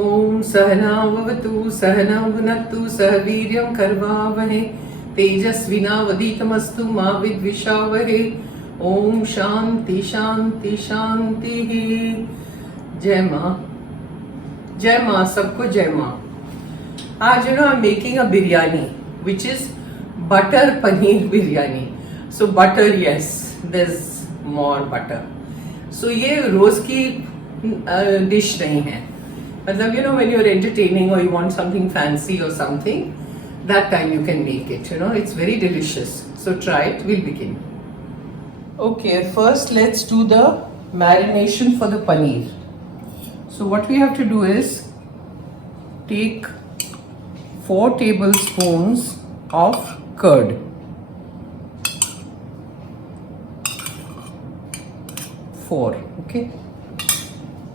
ओम सहनाववतु सहनौ भुनक्तु सह वीर्यं करवावहै तेजस्विनावधीतमस्तु मा विद्विषावहै। ओम शांति शांति शांति। जय माँ सबको जय माँ। आज I'm making a biryani which is butter paneer biryani. So butter, yes, there's more butter. So ये रोज की डिश नहीं है, मतलब when you're entertaining or you want something fancy or something, that time you can make it. It's very delicious. So try it. We'll begin. Okay, first let's do the marination for the paneer. So what we have to do is take 4 tablespoons of curd. 4, okay.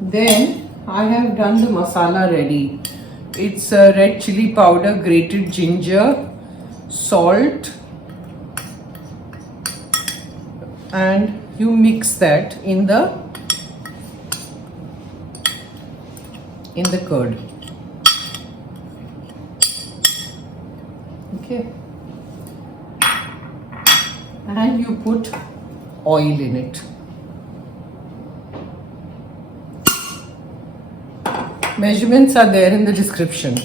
Then I have done the masala ready. It's red chilli powder, grated ginger, salt, and you mix that in the curd. Okay. And you put oil in it. Measurements are there in the description,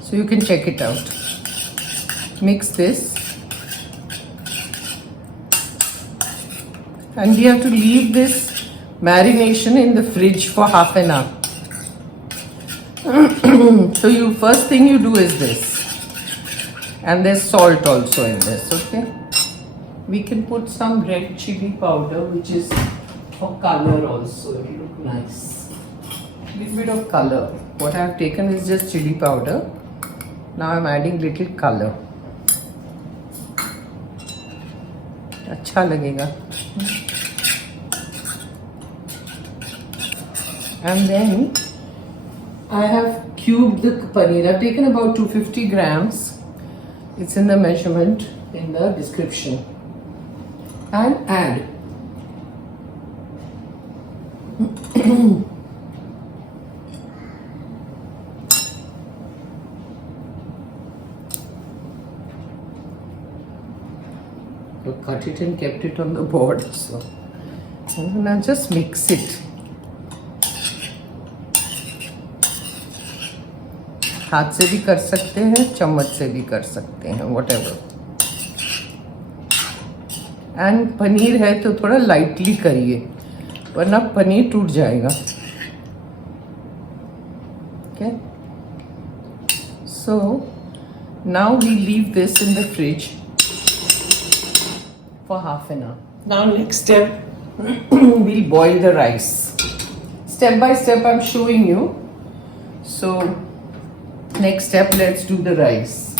so you can check it out. Mix this. And we have to leave this marination in the fridge for half an hour. So first thing you do is this. And there's salt also in this, okay? We can put some red chilli powder, which is for color also. It will look nice. Little bit of color. What I have taken is just chili powder. Now I am adding little color. अच्छा लगेगा. And then I have cubed the paneer. I've taken about 250 grams. It's in the measurement in the description. And add I cut it and kept it on the board. So now just mix it. हाथ से भी कर सकते हैं, चम्मच से भी कर सकते हैं, whatever. एंड पनीर है तो थोड़ा लाइटली करिए, वरना पनीर टूट जाएगा. Okay. So now we leave this in the fridge for half an hour. Now next step, we'll boil the rice. Step by step I'm showing you. So next step, let's do the rice.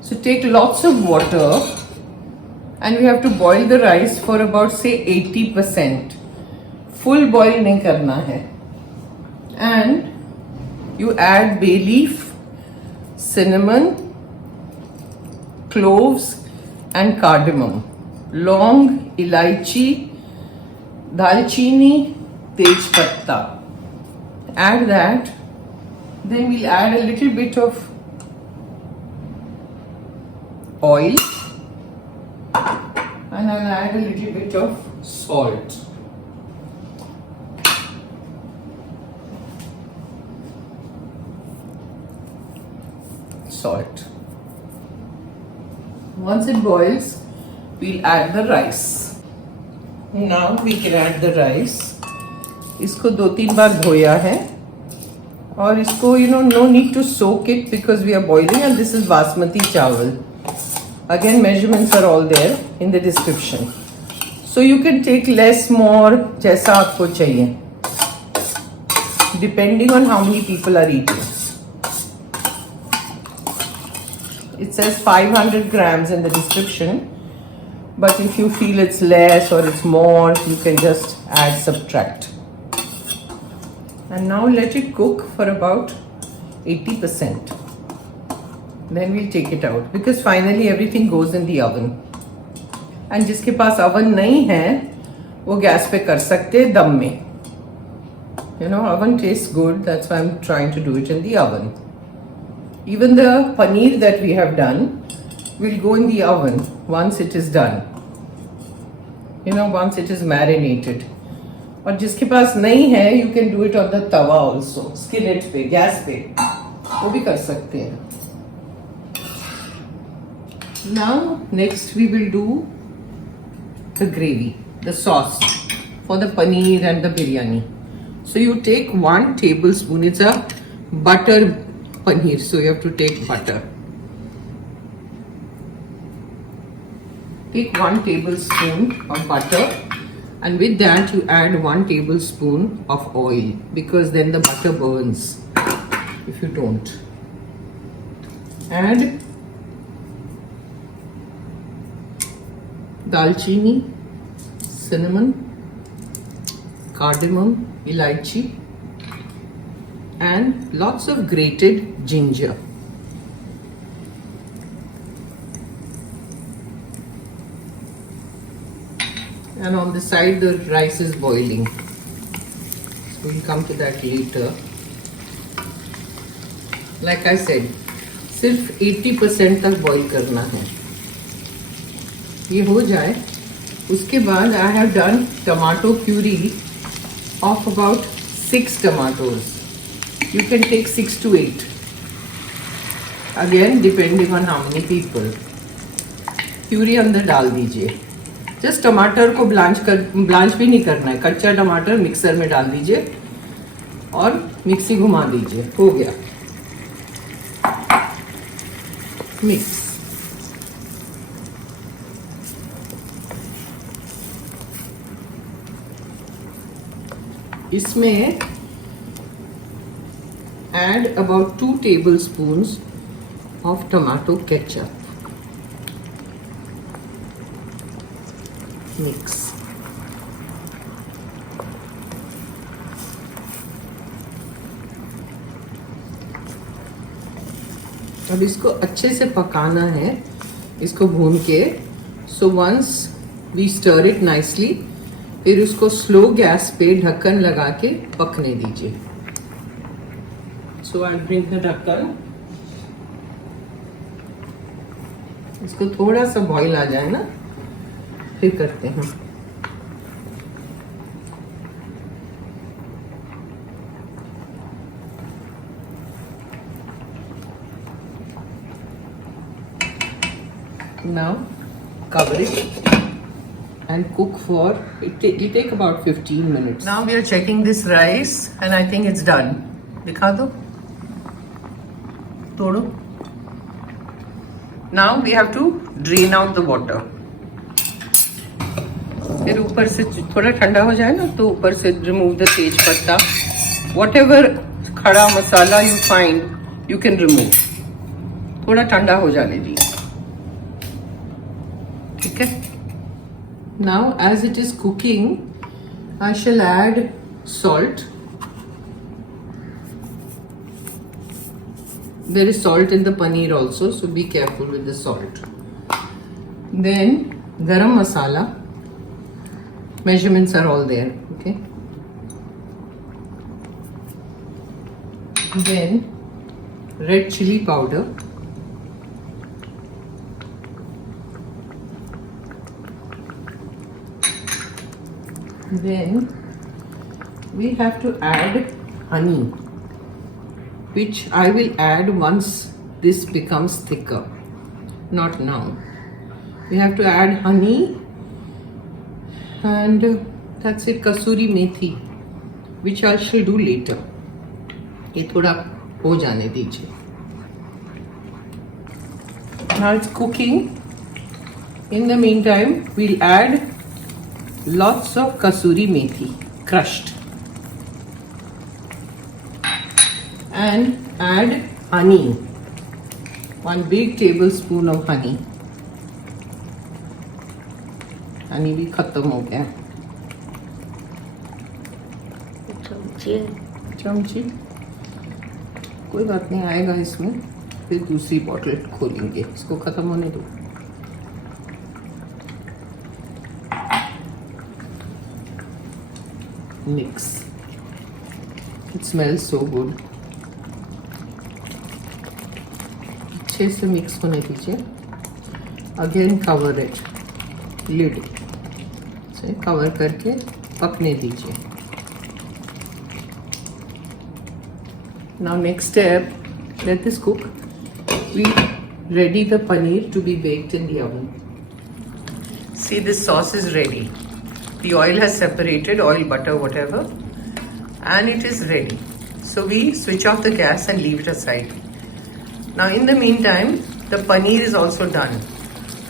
So take lots of water and we have to boil the rice for about say 80%. Full boil nahi karna hai. And you add bay leaf, cinnamon, cloves and cardamom, long ilaichi, dalchini, tej patta. Add that. Then we'll add a little bit of oil and I'll add a little bit of salt. Once it boils, we'll add the rice. Now we can add the rice. इसको 2-3 बार धोया है. और इसको no need to soak it because we are boiling, and this is basmati chawal. Again, measurements are all there in the description. So you can take less, more, जैसा आपको चाहिए, depending on how many people are eating. It says 500 grams in the description, but if you feel it's less or it's more, you can just add, subtract. And now let it cook for about 80%. Then we'll take it out because finally everything goes in the oven. And जिसके पास oven नहीं है वो gas पे कर सकते हैं दम में. You know, oven tastes good. That's why I'm trying to do it in the oven. Even the paneer that we have done will go in the oven once it is done. You know, once it is marinated. और जिसके पास नहीं है, you can do it on the tawa also, skillet पे, gas पे, वो भी कर सकते हैं. Now next we will do the gravy, the sauce for the paneer and the biryani. So you take 1 tablespoon. It's a butter paneer, so you have to take butter. Take 1 tablespoon of butter. And with that you add 1 tablespoon of oil, because then the butter burns if you don't. Add dalchini, cinnamon, cardamom, elaichi, and lots of grated ginger. And on the side the rice is boiling, so we'll come to that later. Like I said, सिर्फ 80% तक boil करना है. ये हो जाए, उसके बाद I have done tomato puree of about 6 tomatoes. You can take 6 to 8. Again depending on how many people. Puree अंदर डाल दीजिए. जस्ट टमाटर को ब्लांच भी नहीं करना है. कच्चा टमाटर मिक्सर में डाल दीजिए और मिक्सी घुमा दीजिए. हो गया मिक्स. इसमें add about 2 tablespoons of tomato ketchup. Mix. अब इसको अच्छे से पकाना है, इसको भून के. So once we stir it nicely, फिर उसको स्लो गैस पे ढक्कन लगा के पकने दीजिए. सो आई ब्रिंग द ढक्कन. इसको थोड़ा सा बॉईल आ जाए ना, फिर करते हैं. Now cover it and cook for it'll take about 15 minutes. Now we are checking this rice and I think it's done. दिखा दो, तोड़ो. Now we have to drain out the water. फिर ऊपर से थोड़ा ठंडा हो जाए ना, तो ऊपर से रिमूव द तेज पत्ता. Whatever खड़ा मसाला you find you can remove. थोड़ा ठंडा हो जाने दीजिए. ठीक है. Now as it is cooking, I shall add salt. There is salt in the paneer also, so be careful with the salt. Then garam masala. Measurements are all there. Okay. Then red chilli powder. Then we have to add honey, which I will add once this becomes thicker, not now. We have to add honey, and that's it. Kasuri methi, which I shall do later. ये थोड़ा हो जाने दीजिए. Now it's cooking. In the meantime, we'll add lots of kasuri methi, crushed, and add honey. 1 big tablespoon of honey. Honey भी खत्म हो गया. चमची कोई बात नहीं, आएगा इसमें. फिर दूसरी बॉटल खोलेंगे. इसको खत्म होने दो. Mix. It smells so good. अच्छे से मिक्स होने दीजिए. Again cover it. Lid से कवर करके पकने दीजिए. Now next step, let this cook. We ready the paneer to be baked in the oven. See, this sauce is ready. The oil has separated, oil, butter, whatever, and it is ready. So we switch off the gas and leave it aside. Now in the meantime, the paneer is also done.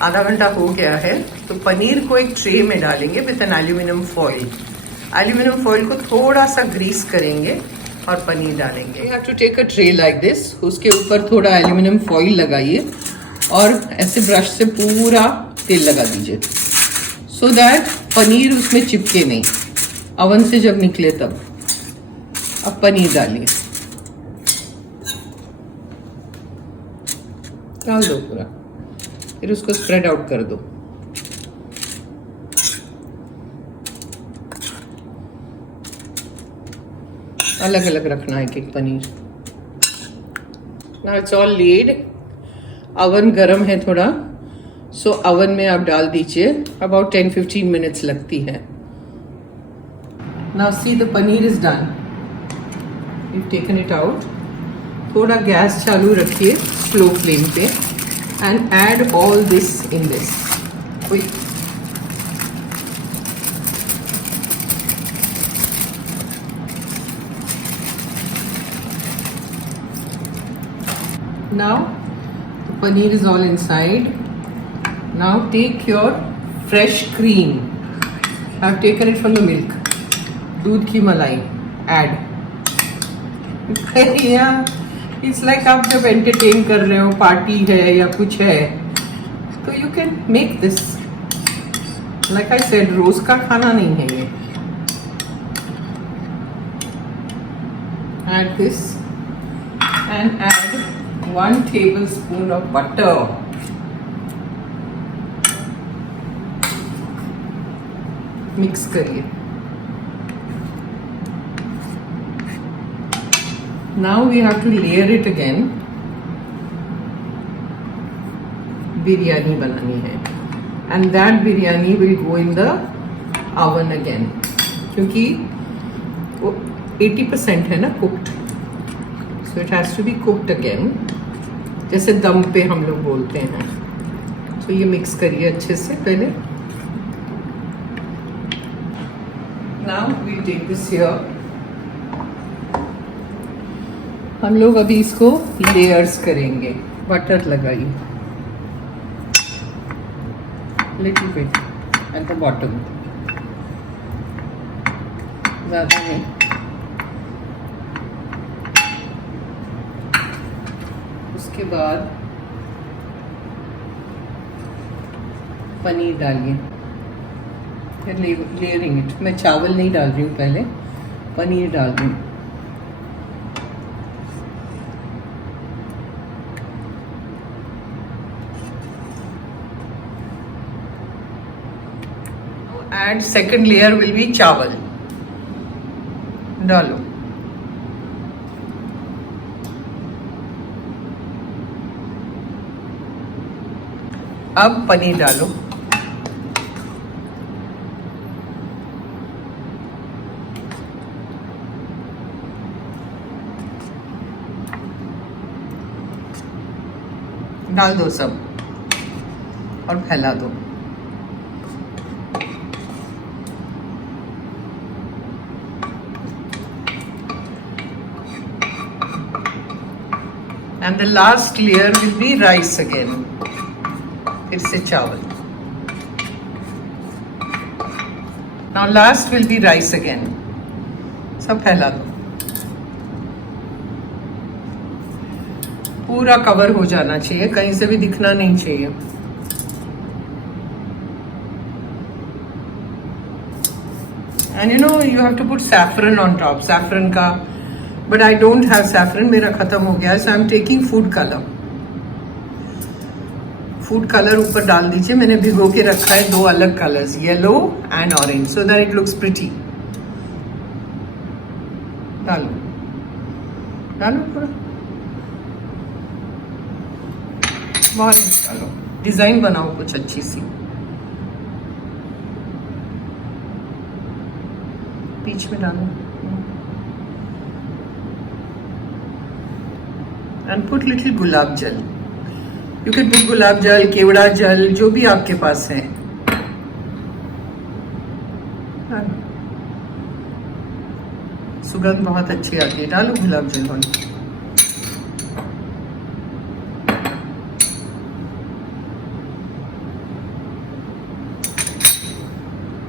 आधा घंटा हो गया है, तो पनीर को एक tray में डालेंगे with an aluminium foil. Aluminium foil को थोड़ा सा ग्रीस करेंगे और पनीर डालेंगे. You have to take a tray like this. उसके ऊपर थोड़ा एल्यूमिनियम फॉइल लगाइए और ऐसे ब्रश से पूरा तेल लगा दीजिए, सो दैट पनीर उसमें चिपके नहीं. अवन से जब निकले तब. अब पनीर डालिए, डाल दो पूरा, फिर उसको स्प्रेड आउट कर दो. अलग अलग रखना है एक paneer. Now it's all laid. Oven गरम है थोड़ा, सो अवन में आप डाल दीजिए. अबाउट 10-15 मिनट्स लगती है. Now see the paneer is done. You taken it out. थोड़ा गैस चालू रखिए स्लो फ्लेम पे and add all this in this. Quick. Now the paneer is all inside. Now take your fresh cream. I have taken it from the milk. दूध की मलाई add. Yeah. It's like आप जब entertain कर रहे हो, party है या कुछ है, तो you can make this. Like I said, रोज का खाना नहीं है ये. Add this and add 1 tablespoon of butter. Mix करिए. Now we have to layer it again. Biryani बनानी है, and that biryani will go in the oven again, क्योंकि वो 80% है ना cooked, so it has to be cooked again, जैसे दम पे हम लोग बोलते हैं. So ये मिक्स करिए अच्छे से पहले. Now we take this here. हम लोग अभी इसको लेयर्स करेंगे. बटर लगाइए little bit at the bottom, ज़्यादा नहीं. उसके बाद पनीर डालिए, फिर लेयरिंग इट. मैं चावल नहीं डाल रही हूँ, पहले पनीर डाल रही हूँ. And second layer will be चावल. डालो. अब पनीर डालो. डाल दो सब और फैला दो. And the last layer will be rice again. फिर से चावल. Now last will be rice again. सब फैला दो. पूरा कवर हो जाना चाहिए, कहीं से भी दिखना नहीं चाहिए. And you know you have to put saffron on top. Saffron का, but I don't have saffron. मेरा खत्म हो गया है, so I'm taking food color. Food colour ऊपर डाल दीजिए. मैंने भिगो के रखा है 2 अलग colours, yellow and orange, so that it looks pretty. डालो. डालो पूरा, बहुत डालो, डिजाइन बनाओ कुछ अच्छी सी, बीच में डालो, एंड पुट लिटिल गुलाब जल, यू कैन पुट गुलाब जल, केवड़ा जल, जो भी आपके पास है। सुगंध बहुत अच्छी आती है, डालो गुलाब जल वाली।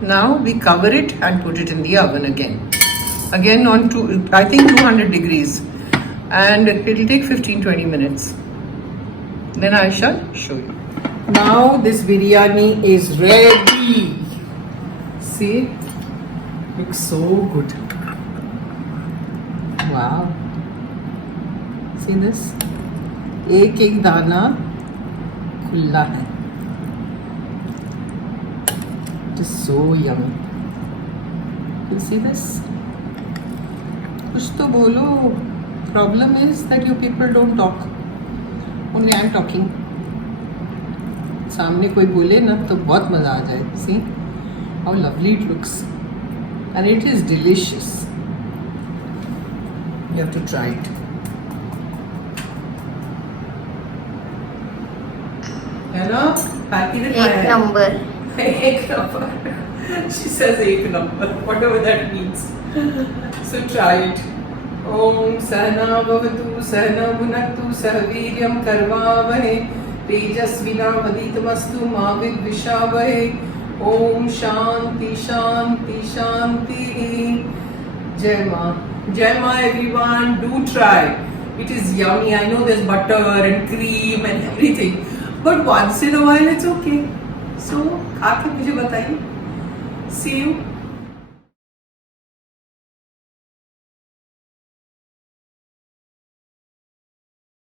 Now we cover it and put it in the oven again on I think 200 degrees, and it will take 15-20 minutes. Then I shall show you. Now this biryani is ready. See, looks so good. Wow. See this? एक एक दाना खुला है. It is so yummy. You see this? कुछ तो बोलो. Problem is that you people don't talk. Only I am talking. सामने कोई बोले ना तो बहुत मजा आ जाए. See how lovely it looks, and it is delicious. You have to try it. है ना? Happy with एक number. Ek number. She says ek number, whatever that means. So try it. Om Sahna Bhavatu Sahna Bhunaktu Sahviryam Karvavahe Tejasvina Vaditamastu Ma Vidvishavahe. Om Shanti Shanti Shanti. Jai Ma. Jai Ma everyone. Do try. It is yummy. I know there's butter and cream and everything, but once in a while it's okay. So, खा के मुझे बताइए. See you.